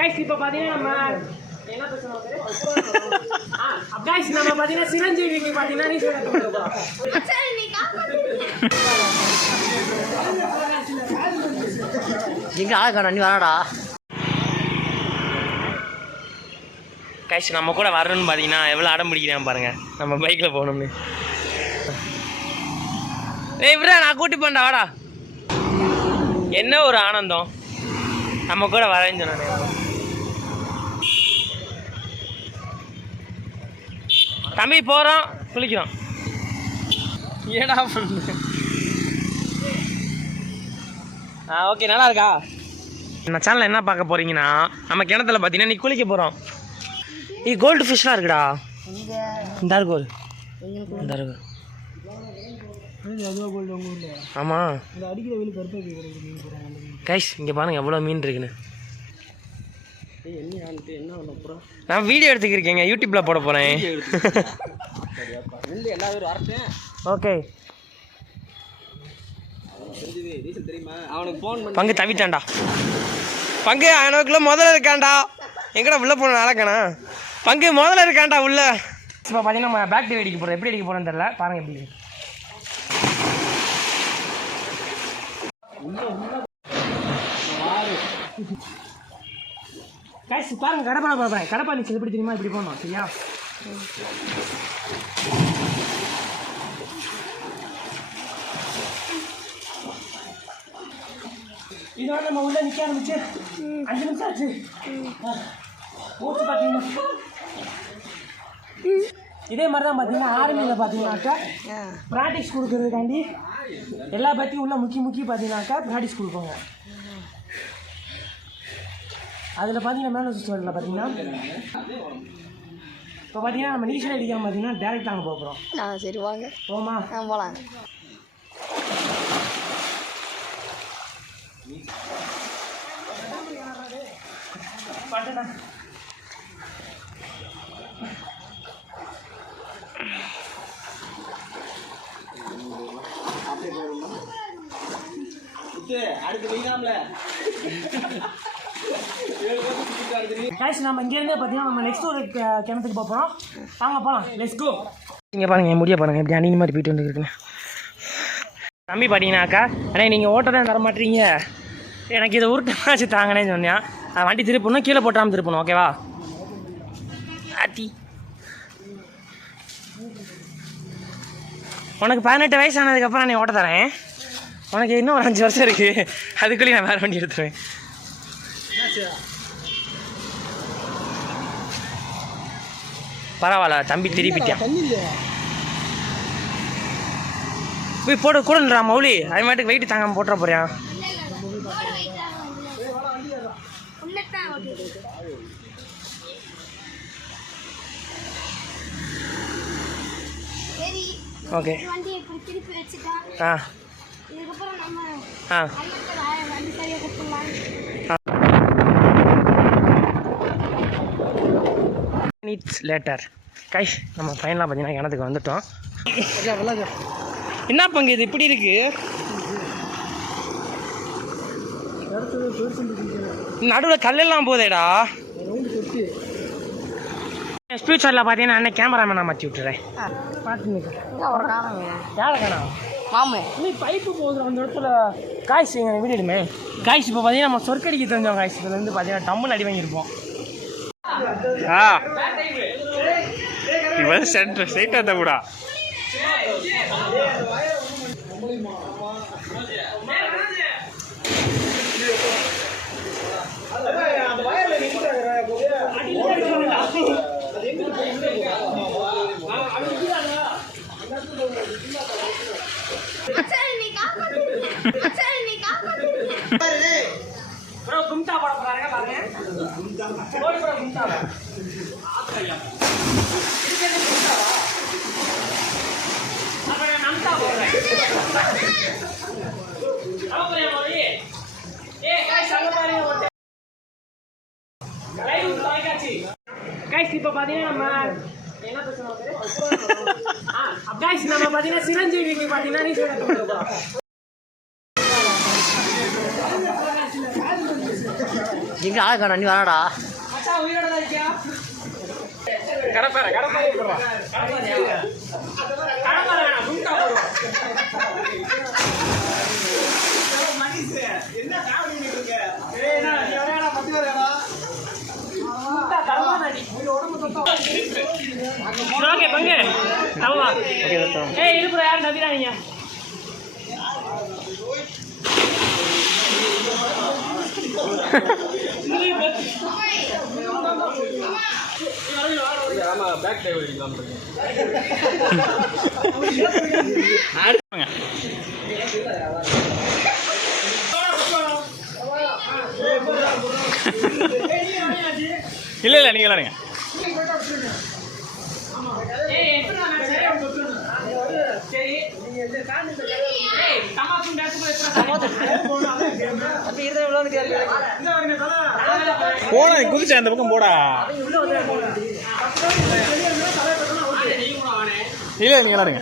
Guys இப்போ பார்த்தீங்கன்னா நம்ம என்ன பேசணும் கைஸ் நம்ம பார்த்தீங்கன்னா சிரஞ்சீவிக்கு பார்த்தீங்கன்னா நீ சொல்ல எங்க ஆகணும் நீ வாடா கைஸ் நம்ம கூட வரணும்னு பார்த்தீங்கன்னா எவ்வளோ அடம் பிடிக்கிறேன் பாருங்க நம்ம பைக்கில் போகணும்னு ஏய் இவரா நான் கூட்டி போண்டா வாடா என்ன ஒரு ஆனந்தம் நம்ம கூட வரேன்னு சொன்னேன் தம்பி போகிறோம் குளிக்கிறோம் ஏடா பண்ணு ஓகே நல்லா இருக்கா நம்ம சேனலில் என்ன பார்க்க போகிறீங்கன்னா நம்ம கிணத்துல பார்த்தீங்கன்னா நீ குளிக்க போகிறோம் நீ கோல்டு ஃபிஷ்லாம் இருக்குடா இந்த கோல் இந்த இருக்கு ஆமாம் கைஸ் இங்கே பாருங்க எவ்வளோ மீன் இருக்குன்னு நான் வீடியோ எடுத்துக்கிருக்கேங்க யூடியூப்பில் போட போகிறேன் ஓகே பங்கு தவிட்டான்டா பங்கு அவனுக்குள்ள முதல்ல இருக்கான்டா எங்கடா உள்ள போன நடக்கணா பங்கு முதல்ல இருக்கான்டா உள்ள இப்போ பார்த்தீங்கன்னா நம்ம பேக் டீ அடிக்க போகிறோம் எப்படி அடிக்க போகிறோன்னு தெரியல பாருங்க எப்படி கைஸ் பாருங்க கடப்பா போகிறேன் கடப்பா நீச்சல் எப்படி தெரியுமா இப்படி போகணும் சரியா இதோட நம்ம உள்ள நிற்க ஆரம்பிச்சு 5 நிமிஷம் ஆச்சு மூச்சு பார்த்தீங்கன்னா இதே மாதிரி தான் பார்த்தீங்கன்னா ஆர்மியில் பார்த்தீங்கன்னாக்கா ப்ராக்டிஸ் கொடுக்கறதுக்காண்டி எல்லா பற்றியும் உள்ள முக்கி பார்த்தீங்கன்னாக்கா ப்ராக்டிஸ் கொடுப்பாங்க அதில் பார்த்தீங்கன்னா மேலே சுற்றுல பார்த்தீங்கன்னா இப்போ பார்த்தீங்கன்னா நம்ம நீச்சல் அடிக்காமல் பார்த்தீங்கன்னா டேரெக்டாக அங்கே போகிறோம் சரி வாங்க போமா போகலாம் பாட்டுண்ணா கைஸ் நம்ம இங்கேருந்து பார்த்தீங்கன்னா நம்ம நெக்ஸ்ட் ஒரு கிணத்துக்கு போகிறோம் வாங்க போகலாம் லெட்ஸ் கோ இங்கே பாருங்கள் என் முடிய பாருங்கள் எப்படி அணிந்த மாதிரி போயிட்டு வந்துருக்குன்னு தம்பி பார்த்தீங்கன்னாக்கா ஆனால் நீங்கள் ஓட்ட தான் தர மாட்டீங்க எனக்கு இதை உருட்டாச்சு தாங்கனேன்னு சொன்னேன் வண்டி திருப்பணும் கீழே போட்டாமல் திருப்பணும் ஓகேவா ஆத்தி உனக்கு 18 வயசு ஆனதுக்கப்புறம் நான் ஓட்ட தரேன் உனக்கு இன்னும் ஒரு 5 வருஷம் இருக்குது அதுக்குள்ளேயும் நான் வேறு வண்டி எடுத்துருவேன் பரவாயில்ல தம்பி திருப்பிட்டான் போய் போட கூடன்றா மௌலி அது மாட்டுக்கு வெயிட்டு தாங்காமல் போட்டுற போறியா ஓகே ஆ ஆ மினிட்ஸ் லேட்டர் கைஸ் நம்ம ஃபைனலாக பார்த்தீங்கன்னா கிணத்துக்கு வந்துட்டோம் என்ன பங்கு இது இப்படி இருக்கு நடுவில் கல்லெல்லாம் போதேடா ஃபியூச்சரில் பார்த்தீங்கன்னா அண்ணன் கேமராமேன் மாற்றி விட்டுறேன் பார்த்து மாமே நீ பைப்பு போகுது அந்த இடத்துல காய்ஸ் எங்கள் வீடுமே காய்ஸ் இப்போ பார்த்தீங்கன்னா நம்ம சொற்கடிக்க தெரிஞ்சோம் காய்ஸ் இதில் வந்து பார்த்தீங்கன்னா டம்முன்னு அடி வாங்கியிருப்போம் இவன் சென்டர் ஸ்ட்ரைட்டாக தான் கூட ப்ரோ கும்டா போட போறாங்க பாருங்க ஓடி ப்ரோ கும்டாவா ஆத்தையா இதுக்கு கும்டாவா அப்ப நான் நம்டா போறேன் அப்பறே மோடி गाइस அங்க பாருங்க ஓட்ட லைவ் லாய்க்காச்சி गाइस இப்போ பாத்தீங்கன்னா நம்ம என்ன பேசணும் गाइस நம்ம பாத்தீங்கன்னா சிரஞ்சீவிக்கு பாத்தீங்கன்னா நீ சொல்லுங்க எங்கே ஆளை காணா நீ வாடா உயிரோட தான் இருக்கியா பங்கு இருப்புற யாரும் நம்பிடாதீங்க பேக் டைவ் அடிக்கலாம் இல்லை நீங்கள் விளாடுங்க போடா குதிச்சா அந்த பக்கம் போடா இல்லை நீங்க விளாடுங்க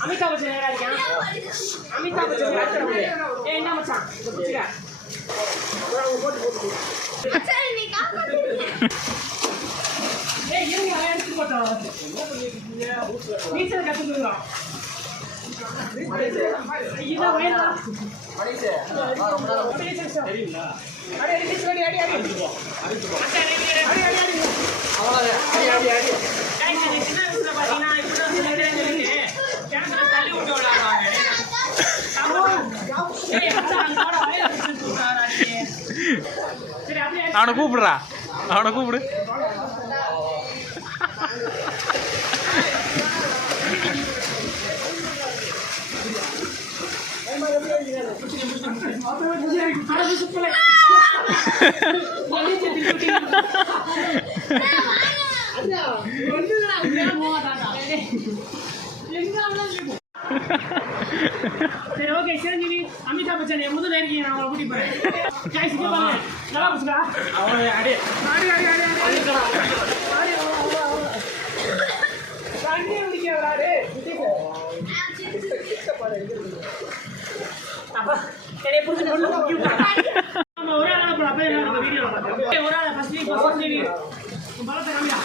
அமிதாப் பச்சன் நேரா இருக்கான். அமிதாப் பச்சன் என்ன மச்சான் புடிச்சுக்க. இருங்க எடுத்து போட்டோம். நீச்சல் கத்துக்குறோம். இத வேண்டா. மணிசே ரொம்ப நாள் தெரியுமா? அடி நீச்சல் அடி. அடி. அவ்வளவுதான். அடி. கைஸ் இது சின்ன வயசுல பாத்தீங்கன்னா இப்படி சொல்லிட்டே இருக்கு. கேமரா தள்ளி விட்டு விளையாடுவாங்க. அவனை கூப்பிடுறா அவனை கூப்பிடு சரி ஓகே சிரஞ்சீவி அமிதாப் பச்சன் என் முதல்ல இருக்கீங்க நான் உங்களை கூட்டி போறேன் கைஸ் இங்க பாருங்க நல்லா புடிச்சுடா அவனை அடி ஆடி ஆடி ஆடி ஆடி ஆடி தண்ணி குடிக்கறடா டேய் அப்பா என்னை புடிச்சு கொண்டு போய் நம்ம ஒரே ஆளா போற அப்ப என்ன வீடியோல பார்த்தோம் ஒரே ஆளா ஃபர்ஸ்ட் வீடியோ பலத்தை காமியா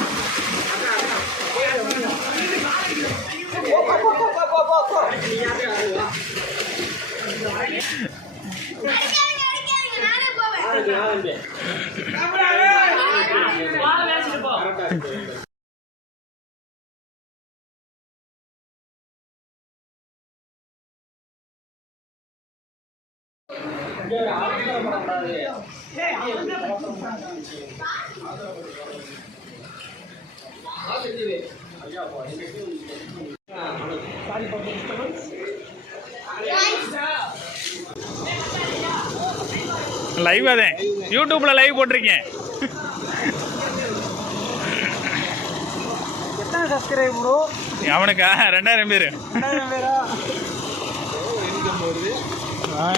லைவ் அதே யூடியூப்ல லைவ் போட்டிருக்கேன். எத்தனை சப்ஸ்கிரைப் ப்ரோ அவனுக்கா 2000 பேர். 2000 பேரா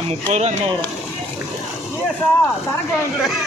30 ரூபா இன்னும் வரும். ஏசா சரக்கு வாங்குறேன்